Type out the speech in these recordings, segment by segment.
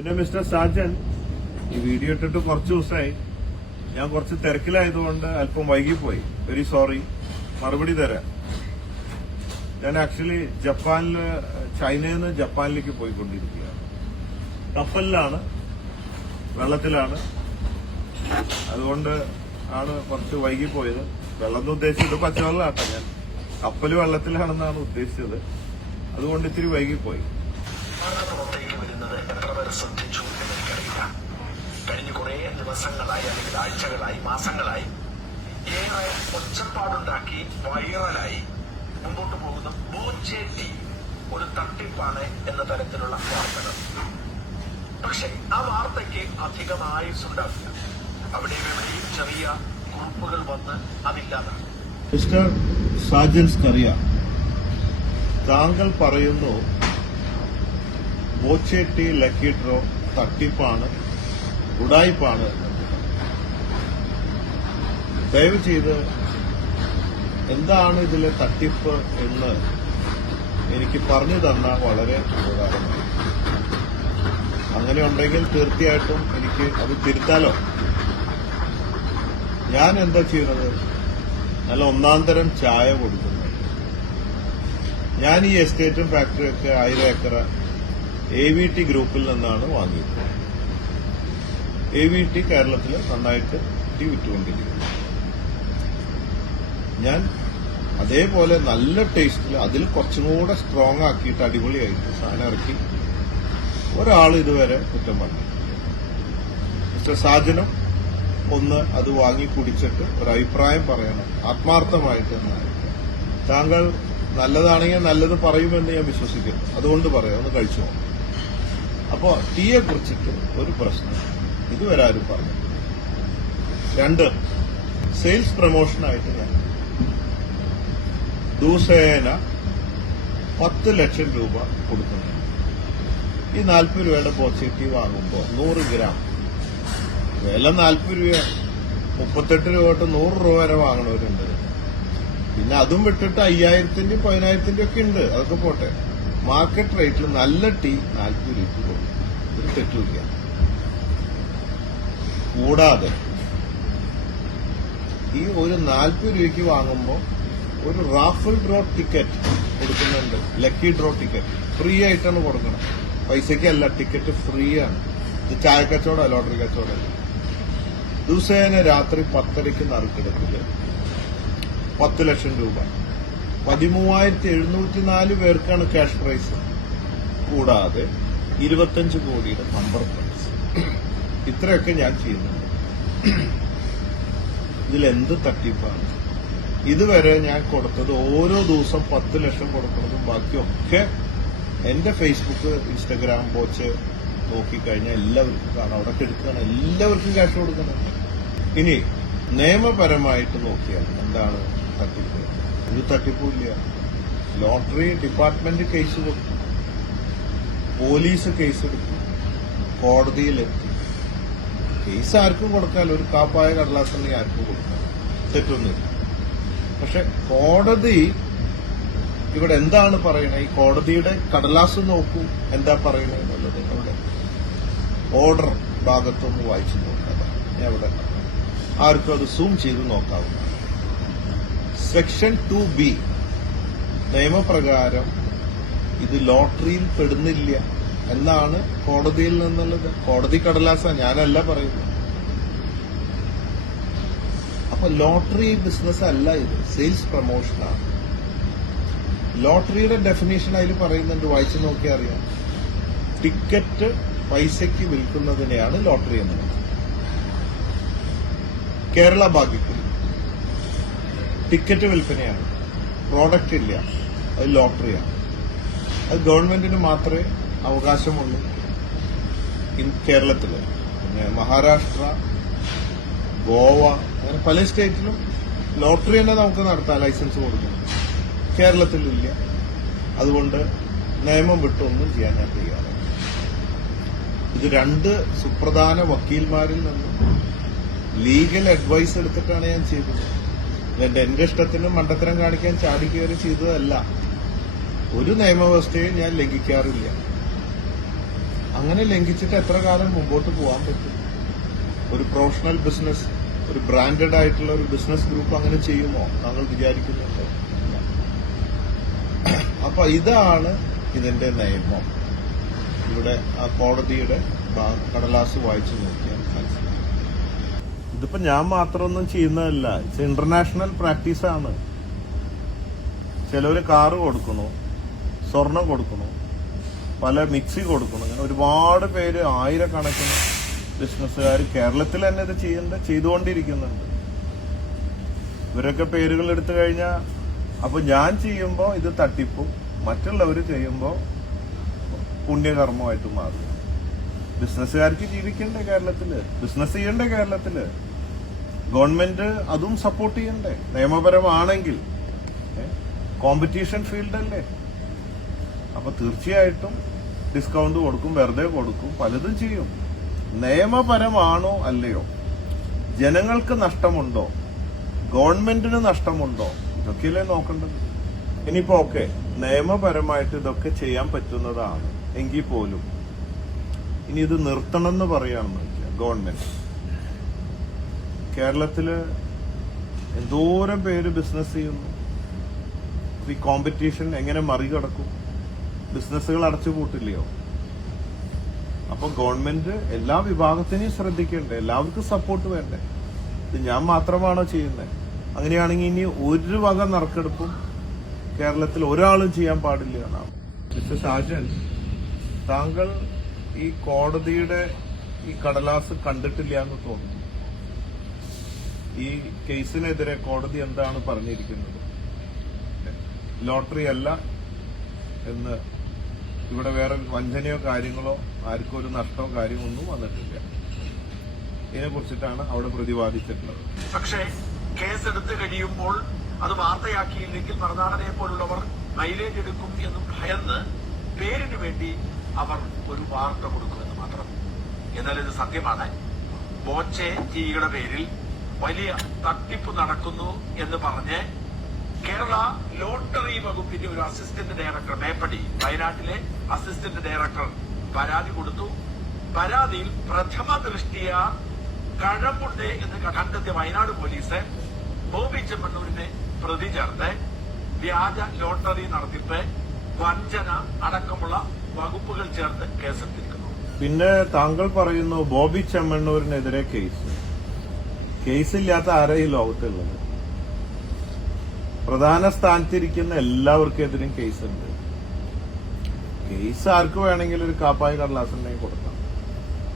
പിന്നെ മിസ്റ്റർ സാജൻ, ഈ വീഡിയോ ഇട്ടിട്ട് കുറച്ച് ദിവസമായി. ഞാൻ കുറച്ച് തിരക്കിലായതുകൊണ്ട് അല്പം വൈകിപ്പോയി. Very sorry. മറുപടി തരാം. ഞാൻ ആക്ച്വലി ചൈനയിൽ നിന്ന് ജപ്പാനിലേക്ക് പോയിക്കൊണ്ടിരിക്കുകയാണ്. കപ്പലിലാണ്, വെള്ളത്തിലാണ്. അതുകൊണ്ട് ആണ് കുറച്ച് വൈകിപ്പോയത്. വെള്ളം ഉദ്ദേശിച്ചത് പച്ചവെള്ളമാട്ടോ. ഞാൻ കപ്പൽ വെള്ളത്തിലാണെന്നാണ് ഉദ്ദേശിച്ചത്. അതുകൊണ്ട് ഇത്തിരി വൈകിപ്പോയി. ശ്രദ്ധിച്ചു എന്നെനിക്കറിയില്ല. കഴിഞ്ഞ കുറെ ദിവസങ്ങളായി അല്ലെങ്കിൽ ആഴ്ചകളായി മാസങ്ങളായി ഏറെ ഒച്ചപ്പാടുണ്ടാക്കി വൈറലായി മുമ്പോട്ട് പോകുന്ന ബോച്ചേട്ടി ഒരു തട്ടിപ്പാണ് എന്ന തരത്തിലുള്ള വാർത്തകൾ. പക്ഷെ ആ വാർത്തയ്ക്ക് അധികം ആയുസ്സുണ്ടാവില്ല. അവിടെ എവിടെയും ചെറിയ കുറിപ്പുകൾ വന്ന് അതില്ലാതാണ്. മിസ്റ്റർ സാജൻ സ്കറിയ, താങ്കൾ പറയുന്നു ബോച്ചേട്ടി ലക്കി ഡ്രോ തട്ടിപ്പാണ്, ഉഡായിപ്പാണ്. ദയവ് ചെയ്ത് എന്താണ് ഇതിലെ തട്ടിപ്പ് എന്ന് എനിക്ക് പറഞ്ഞു തന്നാൽ വളരെ ഉപകാരമാണ്. അങ്ങനെ ഉണ്ടെങ്കിൽ തീർച്ചയായിട്ടും എനിക്ക് അത് തിരുത്താലോ. ഞാൻ എന്താ ചെയ്യുന്നത്? നല്ല ഒന്നാന്തരം ചായ കൊടുക്കുന്നു. ഞാൻ ഈ എസ്റ്റേറ്റും ഫാക്ടറിയൊക്കെ 1000 ഏക്കർ AVT ഗ്രൂപ്പിൽ നിന്നാണ് വാങ്ങിയത്. AVT കേരളത്തിൽ നന്നായിട്ട് ടീ വിറ്റുകൊണ്ടിരിക്കുന്നു. ഞാൻ അതേപോലെ നല്ല ടേസ്റ്റിൽ അതിൽ കുറച്ചും കൂടെ സ്ട്രോങ് ആക്കിയിട്ട് അടിപൊളിയായിട്ട് സാധനം ഇറക്കി ഒരാൾ ഇതുവരെ കുറ്റം പറഞ്ഞു. മിസ്റ്റർ സാജനും ഒന്ന് അത് വാങ്ങി കുടിച്ചിട്ട് ഒരു അഭിപ്രായം പറയണം, ആത്മാർത്ഥമായിട്ട്. താങ്കൾ നല്ലതാണെങ്കിൽ നല്ലത് പറയുമെന്ന് ഞാൻ വിശ്വസിക്കുന്നു. അതുകൊണ്ട് പറയാം, ഒന്ന് കഴിച്ചു നോക്കാം. അപ്പോ ടീയെ കുറിച്ചിട്ട് ഒരു പ്രശ്നം ഇതുവരെ ആരും പറഞ്ഞു. 2, സെയിൽസ് പ്രൊമോഷനായിട്ട് ഞാൻ ദിവസേന 10 ലക്ഷം രൂപ കൊടുക്കുന്നു. ഈ 40 രൂപയുടെ ബോച്ചേട്ടി വാങ്ങുമ്പോൾ 100 ഗ്രാം വില 40 രൂപയാണ്. 38 രൂപ തൊട്ട് 100 രൂപ വരെ വാങ്ങണവരുണ്ട്. പിന്നെ അതും വിട്ടിട്ട് 5000-ന്റെയും 10,000-ന്റെയും ഒക്കെ ഉണ്ട്. അതൊക്കെ പോട്ടെ. മാർക്കറ്റ് റേറ്റിൽ നല്ല ടീ 40 രൂപയ്ക്ക് കൊടുക്കും. ഒരു തെറ്റില്ല. കൂടാതെ ഈ ഒരു 40 രൂപയ്ക്ക് വാങ്ങുമ്പോൾ ഒരു റാഫൽ ഡ്രോ ടിക്കറ്റ് കൊടുക്കുന്നുണ്ട്. ലക്കി ഡ്രോ ടിക്കറ്റ് ഫ്രീ ആയിട്ടാണ് കൊടുക്കണം. പൈസയ്ക്കല്ല, ടിക്കറ്റ് ഫ്രീ ആണ്. ഇത് ചായ കച്ചവടം, ലോട്ടറി കച്ചവടം. ദിവസേന രാത്രി 10:30 നറുക്കെടുപ്പില് 10 ലക്ഷം രൂപ. 13,704 പേർക്കാണ് ക്യാഷ് പ്രൈസ്. കൂടാതെ 25 കോടിയുടെ നമ്പർ പ്രൈസ്. ഇത്രയൊക്കെ ഞാൻ ചെയ്യുന്നുണ്ട്. ഇതിലെന്ത് തട്ടിപ്പാണ്? ഇതുവരെ ഞാൻ കൊടുത്തത് ഓരോ ദിവസം 10 ലക്ഷം കൊടുക്കുന്നതും ബാക്കിയൊക്കെ എന്റെ ഫേസ്ബുക്ക്, ഇൻസ്റ്റഗ്രാം ബോച്ച് നോക്കിക്കഴിഞ്ഞാൽ എല്ലാവർക്കും കാണാം. അവിടെ എടുക്കുകയാണ്, എല്ലാവർക്കും ക്യാഷ് കൊടുക്കുന്നുണ്ട്. ഇനി നിയമപരമായിട്ട് നോക്കിയാൽ എന്താണ് തട്ടിപ്പ്? ഒരു തട്ടിപ്പുമില്ല. ലോട്ടറി ഡിപ്പാർട്ട്മെന്റ് കേസ് കൊടുത്തു, പോലീസ് കേസെടുത്തു, കോടതിയിലെത്തി. കേസ് ആർക്കും കൊടുക്കാമല്ലോ. ഒരു കാപ്പായ കടലാസുണ്ടെങ്കിൽ ആർക്കും കൊടുക്കാം, തെറ്റൊന്നുമില്ല. പക്ഷെ കോടതി ഇവിടെ എന്താണ് പറയണത്? ഈ കോടതിയുടെ കടലാസ് നോക്കൂ, എന്താ പറയണത് എന്നുള്ളത് അവിടെ ഓർഡർ ഭാഗത്തൊന്ന് വായിച്ചു നോക്കാതെ എവിടെ ആർക്കും അത് സൂം ചെയ്ത് നോക്കാവുന്ന സെക്ഷൻ 2B നിയമപ്രകാരം ഇത് ലോട്ടറിയിൽ പെടുന്നില്ല എന്നാണ് കോടതിയിൽ നിന്നുള്ളത്. കോടതി കടലാസ, ഞാനല്ല പറയുന്നത്. അപ്പൊ ലോട്ടറി ബിസിനസ് അല്ല ഇത്, സെയിൽസ് പ്രൊമോഷനാണ്. ലോട്ടറിയുടെ ഡെഫിനേഷൻ അതിൽ പറയുന്നുണ്ട്, വായിച്ചു നോക്കിയാൽ അറിയാം. ടിക്കറ്റ് പൈസയ്ക്ക് വിൽക്കുന്നതിനെയാണ് ലോട്ടറി എന്നുള്ളത്. കേരള ഭാഗ്യക്കുറി ടിക്കറ്റ് വിൽപ്പനയാണ്, പ്രോഡക്റ്റ് ഇല്ല, അത് ലോട്ടറിയാണ്. അത് ഗവൺമെന്റിന് മാത്രമേ അവകാശമുള്ളൂ കേരളത്തില്. പിന്നെ മഹാരാഷ്ട്ര, ഗോവ, അങ്ങനെ പല സ്റ്റേറ്റിലും ലോട്ടറി തന്നെ നമുക്ക് നടത്താം, ലൈസൻസ് കൊടുക്കണം. കേരളത്തിലില്ല. അതുകൊണ്ട് നിയമം വിട്ടൊന്നും ചെയ്യാൻ ഞാൻ തയ്യാറാണ്. ഇത് 2 സുപ്രധാന വക്കീൽമാരിൽ നിന്ന് ലീഗൽ അഡ്വൈസ് എടുത്തിട്ടാണ് ഞാൻ ചെയ്തത്. എന്റെ ഇഷ്ടത്തിന് മണ്ടത്തരം കാണിക്കാൻ ചാടി കയറി ചെയ്തതല്ല. ഒരു നിയമവ്യവസ്ഥയും ഞാൻ ലംഘിക്കാറില്ല. അങ്ങനെ ലംഘിച്ചിട്ട് എത്ര കാലം മുമ്പോട്ട് പോകാൻ പറ്റും? ഒരു പ്രൊഫഷണൽ ബിസിനസ്, ഒരു ബ്രാൻഡഡ് ആയിട്ടുള്ള ഒരു ബിസിനസ് ഗ്രൂപ്പ് അങ്ങനെ ചെയ്യുമോ താങ്കൾ വിചാരിക്കുന്നുണ്ടോ? ഇല്ല. അപ്പൊ ഇതാണ് ഇതിന്റെ നിയമം. ഇവിടെ ആ കോടതിയുടെ കടലാസ് വായിച്ചു നോക്കിയാൽ മനസ്സിലാവും. ഇതിപ്പോ ഞാൻ മാത്രമൊന്നും ചെയ്യുന്നതല്ല, ഇറ്റ്സ് ഇന്റർനാഷണൽ പ്രാക്ടീസാണ്. ചിലവര് കാറ് കൊടുക്കണു, സ്വർണം കൊടുക്കണു, പല മിക്സി കൊടുക്കണം. അങ്ങനെ ഒരുപാട് പേര്, ആയിരക്കണക്കിന് ബിസിനസ്സുകാർ കേരളത്തിൽ തന്നെ ഇത് ചെയ്തുകൊണ്ടിരിക്കുന്നുണ്ട്. ഇവരൊക്കെ പേരുകൾ എടുത്തു കഴിഞ്ഞാൽ അപ്പൊ ഞാൻ ചെയ്യുമ്പോ ഇത് തട്ടിപ്പും, മറ്റുള്ളവർ ചെയ്യുമ്പോ പുണ്യകർമ്മമായിട്ട് മാറും. ബിസിനസ്സുകാർക്ക് ജീവിക്കണ്ടേ കേരളത്തില്, ബിസിനസ് ചെയ്യണ്ടേ കേരളത്തില്, ഗവൺമെന്റ് അതും സപ്പോർട്ട് ചെയ്യണ്ടേ നിയമപരമാണെങ്കിൽ. കോമ്പറ്റീഷൻ ഫീൽഡല്ലേ. അപ്പൊ തീർച്ചയായിട്ടും ഡിസ്കൗണ്ട് കൊടുക്കും, വെറുതെ കൊടുക്കും, പലതും ചെയ്യും. നിയമപരമാണോ അല്ലയോ, ജനങ്ങൾക്ക് നഷ്ടമുണ്ടോ, ഗവൺമെന്റിന് നഷ്ടമുണ്ടോ, ഇതൊക്കെയല്ലേ നോക്കേണ്ടത്. ഇനിയിപ്പോ ഓക്കെ, നിയമപരമായിട്ട് ഇതൊക്കെ ചെയ്യാൻ പറ്റുന്നതാണ് എങ്കിൽ പോലും ഇനി ഇത് നിർത്തണം എന്ന് പറയാണെന്ന് വെച്ചാൽ ഗവൺമെന്റ്, കേരളത്തില് എന്തോരം പേര് ബിസിനസ് ചെയ്യുന്നു. ഈ കോമ്പറ്റീഷൻ എങ്ങനെ മറികടക്കും? ബിസിനസ്സുകൾ അടച്ചുപൂട്ടില്ലയോ? അപ്പൊ ഗവൺമെന്റ് എല്ലാ വിഭാഗത്തിനെയും ശ്രദ്ധിക്കണ്ടേ, എല്ലാവർക്കും സപ്പോർട്ട് വേണ്ടേ? ഇത് ഞാൻ മാത്രമാണോ ചെയ്യുന്നത്? അങ്ങനെയാണെങ്കിൽ ഇനി ഒരു വക നറുക്കെടുപ്പും കേരളത്തിൽ ഒരാളും ചെയ്യാൻ പാടില്ല എന്നാണ്. മിസ്റ്റർ സാജൻ, താങ്കൾ ഈ കോടതിയുടെ ഈ കടലാസ് കണ്ടിട്ടില്ല എന്ന് തോന്നുന്നു. ഈ കേസിനെതിരെ കോടതി എന്താണ് പറഞ്ഞിരിക്കുന്നത്? ലോട്ടറി അല്ല എന്ന്, ഇവിടെ വേറെ വഞ്ചനയോ കാര്യങ്ങളോ ആർക്കും ഒരു നഷ്ടമോ കാര്യമൊന്നും വന്നിട്ടില്ല. ഇതിനെ കുറിച്ചിട്ടാണ് അവിടെ പ്രതിപാദിച്ചിട്ടുള്ളത്. പക്ഷേ കേസെടുത്ത് കഴിയുമ്പോൾ അത് വാർത്തയാക്കിയില്ലെങ്കിൽ മറുനാടനെ പോലുള്ളവർ മൈലേജ് എടുക്കും എന്ന് ഭയന്ന് പേരിന് വേണ്ടി അവർ ഒരു വാർത്ത കൊടുക്കുമെന്ന് മാത്രം. എന്നാൽ ഇത് സത്യമാണ്. ബോച്ചെ ടീയുടെ പേരിൽ വലിയ തട്ടിപ്പ് നടക്കുന്നു എന്ന് പറഞ്ഞ് കേരള ലോട്ടറി വകുപ്പിന്റെ ഒരു അസിസ്റ്റന്റ് ഡയറക്ടർ, മേപ്പടി, വയനാട്ടിലെ അസിസ്റ്റന്റ് ഡയറക്ടർ പരാതി കൊടുത്തു. പരാതിയിൽ പ്രഥമ ദൃഷ്ടിയ കഴമ്പുണ്ട് എന്ന് കണ്ടെത്തിയ വയനാട് പോലീസ് ബോബി ചെമ്മണ്ണൂരിനെ പ്രതി ചേർത്ത് വ്യാജ ലോട്ടറി നടത്തിപ്പ്, വഞ്ചന അടക്കമുള്ള വകുപ്പുകൾ ചേർത്ത് കേസെടുത്തിരിക്കുന്നു. പിന്നെ താങ്കൾ പറയുന്നു ബോബി ചെമ്മണ്ണൂരിനെതിരെ കേസില്ലാത്ത ആരാ ഈ ലോകത്തുള്ളത്? പ്രധാന സ്ഥാനത്തിരിക്കുന്ന എല്ലാവർക്കെതിരും കേസുണ്ട്. കേസ് ആർക്ക് വേണമെങ്കിലും ഒരു കാപ്പായ കടലാസുണ്ടെങ്കിൽ കൊടുക്കാം.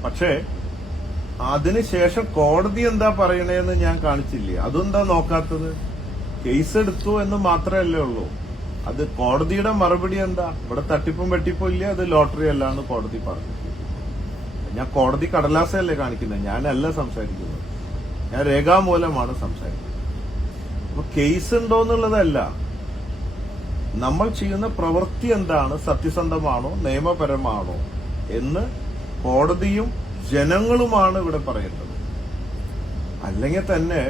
പക്ഷേ അതിനുശേഷം കോടതി എന്താ പറയണേന്ന് ഞാൻ കാണിച്ചില്ലേ? അതെന്താ നോക്കാത്തത്? കേസെടുത്തു എന്ന് മാത്രമല്ലേ ഉള്ളൂ. അത് കോടതിയുടെ മറുപടി എന്താ? ഇവിടെ തട്ടിപ്പും വെട്ടിപ്പും ഇല്ല, അത് ലോട്ടറി അല്ല എന്ന് കോടതി പറഞ്ഞു. ഞാൻ കോടതി കടലാസല്ലേ കാണിക്കുന്നത്, ഞാനല്ല സംസാരിക്കുന്നത്. ഞാൻ രേഖാമൂലമാണ് സംസാരിക്കുന്നത്. അപ്പൊ കേസ് ഉണ്ടോ എന്നുള്ളതല്ല, നമ്മൾ ചെയ്യുന്ന പ്രവൃത്തി എന്താണ്, സത്യസന്ധമാണോ നിയമപരമാണോ എന്ന് കോടതിയും ജനങ്ങളുമാണ് ഇവിടെ പറയേണ്ടത്. അല്ലെങ്കിൽ തന്നെ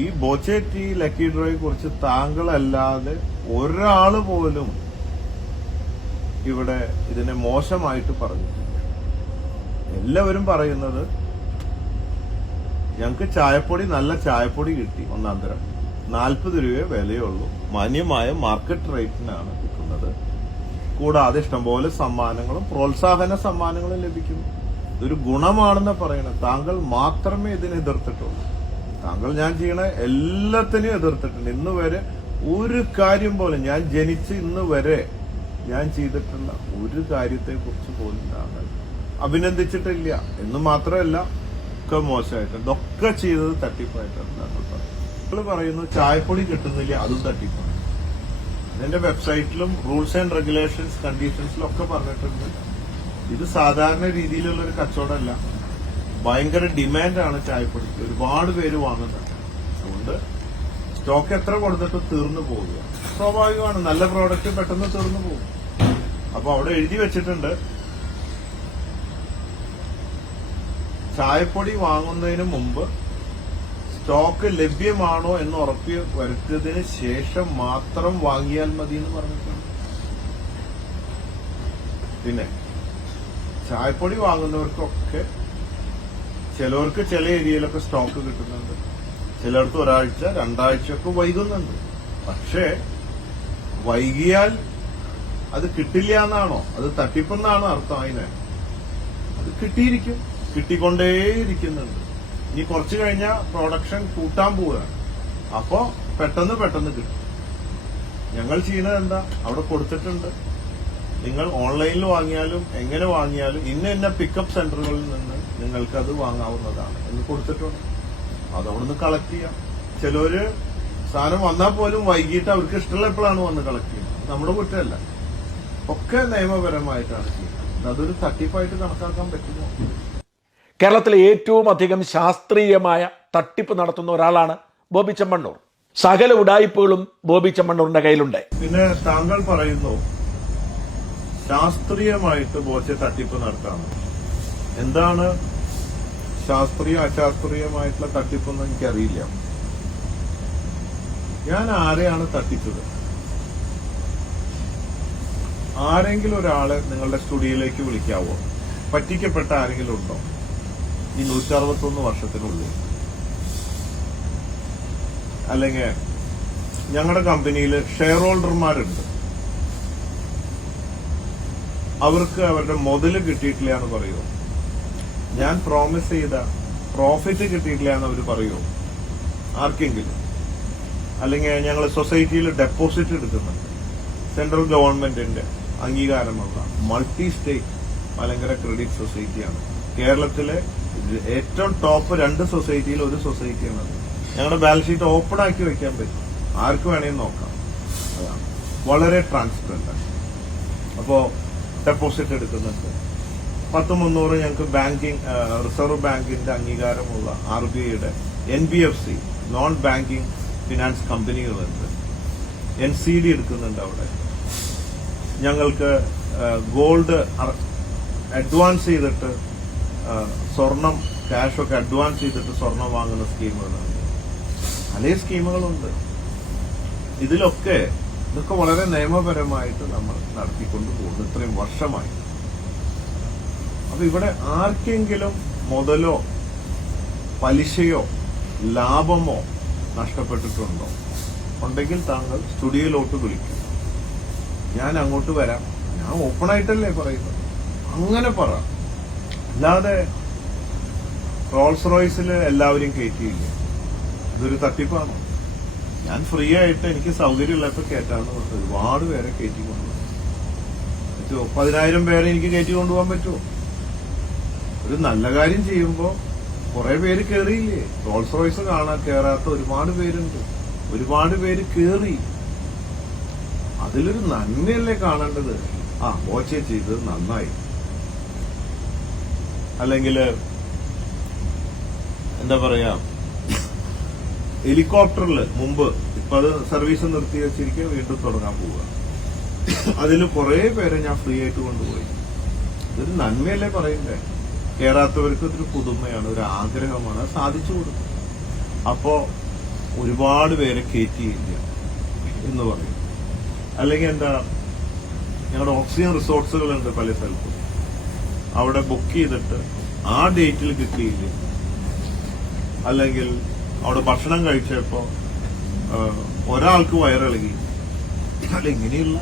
ഈ ബോച്ചെ ടി ലക്കി ഡ്രോയെ കുറിച്ച് താങ്കളല്ലാതെ ഒരാള് പോലും ഇവിടെ ഇതിനെ മോശമായിട്ട് പറഞ്ഞിട്ടില്ല. എല്ലാവരും പറയുന്നത് ഞങ്ങൾക്ക് ചായപ്പൊടി, നല്ല ചായപ്പൊടി കിട്ടി, ഒന്നാം തരം, 40 രൂപയെ വിലയുള്ളൂ, മാന്യമായ മാർക്കറ്റ് റേറ്റിനാണ് വിൽക്കുന്നത്. കൂടാതെ ഇഷ്ടംപോലെ സമ്മാനങ്ങളും പ്രോത്സാഹന സമ്മാനങ്ങളും ലഭിക്കുന്നു. ഇതൊരു ഗുണമാണെന്ന് പറയണം. താങ്കൾ മാത്രമേ ഇതിനെ എതിർത്തിട്ടുള്ളൂ. താങ്കൾ ഞാൻ ചെയ്യണ എല്ലാത്തിനെയും എതിർത്തിട്ടുണ്ട്. ഇന്ന് വരെ ഒരു കാര്യം പോലും, ഞാൻ ജനിച്ച് ഇന്ന് വരെ ഞാൻ ചെയ്തിട്ടുള്ള ഒരു കാര്യത്തെ കുറിച്ച് പോലും താങ്കൾ അഭിനന്ദിച്ചിട്ടില്ല. എന്ന് മാത്രമല്ല, ഒക്കെ മോശമായിട്ടുണ്ട്. ഇതൊക്കെ ചെയ്തത് തട്ടിപ്പായിട്ടാണ് താങ്കൾ പറയുന്നത്. പറയുന്നു ചായപ്പൊടി കിട്ടുന്നില്ല, അതും തട്ടിപ്പാണ്. അതിന്റെ വെബ്സൈറ്റിലും റൂൾസ് ആൻഡ് റെഗുലേഷൻസ് കണ്ടീഷൻസിലും ഒക്കെ പറഞ്ഞിട്ടുണ്ട്. ഇത് സാധാരണ രീതിയിലുള്ള ഒരു കച്ചവടമല്ല. ഭയങ്കര ഡിമാൻഡാണ് ചായപ്പൊടിക്ക്, ഒരുപാട് പേര് വാങ്ങുന്നുണ്ട്. അതുകൊണ്ട് സ്റ്റോക്ക് എത്ര കൊടുത്തിട്ട് തീർന്നു പോവുക സ്വാഭാവികമാണ്. നല്ല പ്രോഡക്റ്റ് പെട്ടെന്ന് തീർന്നു പോകും. അപ്പൊ അവിടെ എഴുതി വെച്ചിട്ടുണ്ട്, ചായപ്പൊടി വാങ്ങുന്നതിന് മുമ്പ് സ്റ്റോക്ക് ലഭ്യമാണോ എന്ന് ഉറപ്പി വരുത്തിയതിന് ശേഷം മാത്രം വാങ്ങിയാൽ മതി എന്ന് പറഞ്ഞിട്ടുണ്ട്. പിന്നെ ചായപ്പൊടി വാങ്ങുന്നവർക്കൊക്കെ ചിലവർക്ക് ചില ഏരിയയിലൊക്കെ സ്റ്റോക്ക് കിട്ടുന്നുണ്ട്, ചിലർക്ക് ഒരാഴ്ച 2 ആഴ്ചയൊക്കെ വൈകുന്നുണ്ട്. പക്ഷേ വൈകിയാൽ അത് കിട്ടില്ല എന്നാണോ, അത് തട്ടിപ്പെന്നാണോ അർത്ഥം? അതിന് അത് കിട്ടിയിരിക്കും, കിട്ടിക്കൊണ്ടേയിരിക്കുന്നുണ്ട്. ഇനി കുറച്ചു കഴിഞ്ഞാൽ പ്രൊഡക്ഷൻ കൂട്ടാൻ പോവുകയാണ്. അപ്പോ പെട്ടെന്ന് കിട്ടും. ഞങ്ങൾ ചെയ്യുന്നത് എന്താ, അവിടെ കൊടുത്തിട്ടുണ്ട്. നിങ്ങൾ ഓൺലൈനിൽ വാങ്ങിയാലും എങ്ങനെ വാങ്ങിയാലും ഇന്ന പിക്കപ്പ് സെന്ററുകളിൽ നിന്ന് നിങ്ങൾക്ക് അത് വാങ്ങാവുന്നതാണ് എന്ന് കൊടുത്തിട്ടുണ്ട്. അതവിടുന്ന് കളക്ട് ചെയ്യാം. ചിലര് സാധനം വന്നാൽ പോലും വൈകിട്ട് അവർക്ക് ഇഷ്ടമുള്ള എപ്പോഴാണ് വന്ന് കളക്ട് ചെയ്യുന്നത്. നമ്മുടെ കുറ്റമല്ല, ഒക്കെ നിയമപരമായിട്ടാണ് ചെയ്യുന്നത്. അതൊരു തട്ടിപ്പായിട്ട് കണക്കാക്കാൻ പറ്റുമോ? കേരളത്തിലെ ഏറ്റവും അധികം ശാസ്ത്രീയമായ തട്ടിപ്പ് നടത്തുന്ന ഒരാളാണ് ബോബി ചെമ്മണ്ണൂർ. സകല ഉഡായിപ്പുകളും ബോബി ചെമ്മണ്ണൂറിന്റെ കയ്യിലുണ്ട്. പിന്നെ താങ്കൾ പറയുന്നു ശാസ്ത്രീയമായിട്ട് ബോച്ചെ തട്ടിപ്പ് നടത്താണ്. എന്താണ് ശാസ്ത്രീയ അശാസ്ത്രീയമായിട്ടുള്ള തട്ടിപ്പെന്ന് എനിക്കറിയില്ല. ഞാൻ ആരെയാണ് തട്ടിച്ചത്? ആരെങ്കിലും ഒരാളെ നിങ്ങളുടെ സ്റ്റുഡിയോയിലേക്ക് വിളിക്കാവോ? പറ്റിക്കപ്പെട്ട ആരെങ്കിലും ഉണ്ടോ ഈ 161 വർഷത്തിനുള്ളിൽ? അല്ലെങ്കിൽ ഞങ്ങളുടെ കമ്പനിയിൽ ഷെയർ ഹോൾഡർമാരുണ്ട്, അവർക്ക് അവരുടെ മുതല് കിട്ടിയിട്ടില്ല എന്ന് പറയുമോ? ഞാൻ പ്രോമിസ് ചെയ്ത പ്രോഫിറ്റ് കിട്ടിയിട്ടില്ല എന്ന് അവർ പറയുമോ ആർക്കെങ്കിലും? അല്ലെങ്കിൽ ഞങ്ങൾ സൊസൈറ്റിയിൽ ഡെപ്പോസിറ്റ് എടുക്കുന്നുണ്ട്, സെൻട്രൽ ഗവൺമെന്റിന്റെ അംഗീകാരമുള്ള മൾട്ടി സ്റ്റേറ്റ് മലങ്കര ക്രെഡിറ്റ് സൊസൈറ്റിയാണ്. കേരളത്തിലെ ഏറ്റവും ടോപ്പ് 2 സൊസൈറ്റിയിൽ ഒരു സൊസൈറ്റിയാണ് അത്. ഞങ്ങളുടെ ബാലൻസ് ഷീറ്റ് ഓപ്പൺ ആക്കി വെക്കാൻ പറ്റും, ആർക്ക് വേണമെങ്കിൽ നോക്കാം. അതാണ് വളരെ ട്രാൻസ്പെറന്റ്. അപ്പോ ഡെപ്പോസിറ്റ് എടുക്കുന്നുണ്ട്. 10-300 ഞങ്ങൾക്ക് ബാങ്കിങ് റിസർവ് ബാങ്കിന്റെ അംഗീകാരമുള്ള RBIയുടെ NBFC നോൺ ബാങ്കിങ് ഫിനാൻസ് കമ്പനികളുണ്ട്. NCD എടുക്കുന്നുണ്ട് അവിടെ. ഞങ്ങൾക്ക് ഗോൾഡ് അഡ്വാൻസ് ചെയ്തിട്ട് സ്വർണം ക്യാഷൊക്കെ അഡ്വാൻസ് ചെയ്തിട്ട് സ്വർണം വാങ്ങുന്ന സ്കീമുകളുണ്ട്, പല സ്കീമുകളുണ്ട്. ഇതൊക്കെ വളരെ നിയമപരമായിട്ട് നമ്മൾ നടത്തിക്കൊണ്ടു പോകുന്നു ഇത്രയും വർഷമായി. അപ്പൊ ഇവിടെ ആർക്കെങ്കിലും മുതലോ പലിശയോ ലാഭമോ നഷ്ടപ്പെട്ടിട്ടുണ്ടോ? ഉണ്ടെങ്കിൽ താങ്കൾ സ്റ്റുഡിയോയിലോട്ട് വിളിക്കും, ഞാൻ അങ്ങോട്ട് വരാം. ഞാൻ ഓപ്പണായിട്ടല്ലേ പറയുന്നത്, അങ്ങനെ പറ. അല്ലാതെ റോൾസ് റോയ്സിൽ എല്ലാവരും കയറ്റിയില്ല, ഇതൊരു തട്ടിപ്പാണോ? ഞാൻ ഫ്രീ ആയിട്ട് എനിക്ക് സൗകര്യമുള്ളപ്പോൾ കയറ്റാന്ന് പറഞ്ഞത് ഒരുപാട് പേരെ കയറ്റിക്കൊണ്ടുപോകാൻ പറ്റുമോ? 10,000 പേരെ എനിക്ക് കയറ്റിക്കൊണ്ടുപോകാൻ പറ്റുമോ? ഒരു നല്ല കാര്യം ചെയ്യുമ്പോ കുറെ പേര് കേറിയില്ലേ? റോൾസ് റോയ്സ് കാണാൻ കേറാത്ത ഒരുപാട് പേരുണ്ട്, ഒരുപാട് പേര് കേറി. അതിലൊരു നന്മയല്ലേ കാണേണ്ടത്? ബോച്ചെ ചെയ്തത് നന്നായി. അല്ലെങ്കിൽ എന്താ പറയാ, ഹെലികോപ്റ്ററിൽ മുമ്പ്, ഇപ്പൊ അത് സർവീസ് നിർത്തി വെച്ചിരിക്കുക, വീണ്ടും തുടങ്ങാൻ പോവുക. അതിൽ കുറെ പേരെ ഞാൻ ഫ്രീ ആയിട്ട് കൊണ്ടുപോയി. ഇതൊരു നന്മയല്ലേ പറയണ്ടേ? കേറാത്തവർക്ക് ഇതൊരു പുതുമയാണ്, ഒരു ആഗ്രഹമാണ്, അത് സാധിച്ചു കൊടുക്കും. അപ്പോ ഒരുപാട് പേരെ കയറ്റിയില്ല എന്ന് പറയും. അല്ലെങ്കിൽ എന്താ, ഞങ്ങളുടെ ഓക്സിജൻ റിസോർട്സുകളുണ്ട് പല സ്ഥലത്തും, അവിടെ ബുക്ക് ചെയ്തിട്ട് ആ ഡേറ്റിൽ കിട്ടിയില്ല. അല്ലെങ്കിൽ അവിടെ ഭക്ഷണം കഴിച്ചപ്പോ ഒരാൾക്ക് വയറിളകി. അല്ല, ഇങ്ങനെയുള്ള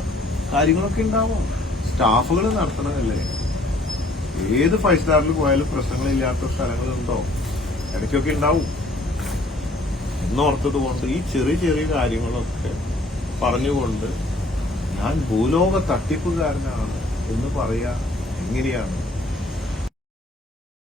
കാര്യങ്ങളൊക്കെ ഉണ്ടാവും. സ്റ്റാഫുകൾ നടത്തണമല്ലേ? ഏത് 5 സ്റ്റാറിൽ പോയാലും പ്രശ്നങ്ങളില്ലാത്ത സ്ഥലങ്ങളുണ്ടോ? ഇടയ്ക്കൊക്കെ ഉണ്ടാവും. എന്നോർത്തത് കൊണ്ട് ഈ ചെറിയ ചെറിയ കാര്യങ്ങളൊക്കെ പറഞ്ഞുകൊണ്ട് ഞാൻ ഭൂലോക തട്ടിപ്പുകാരനാണ് എന്ന് പറയാ എങ്ങനെയാണ്?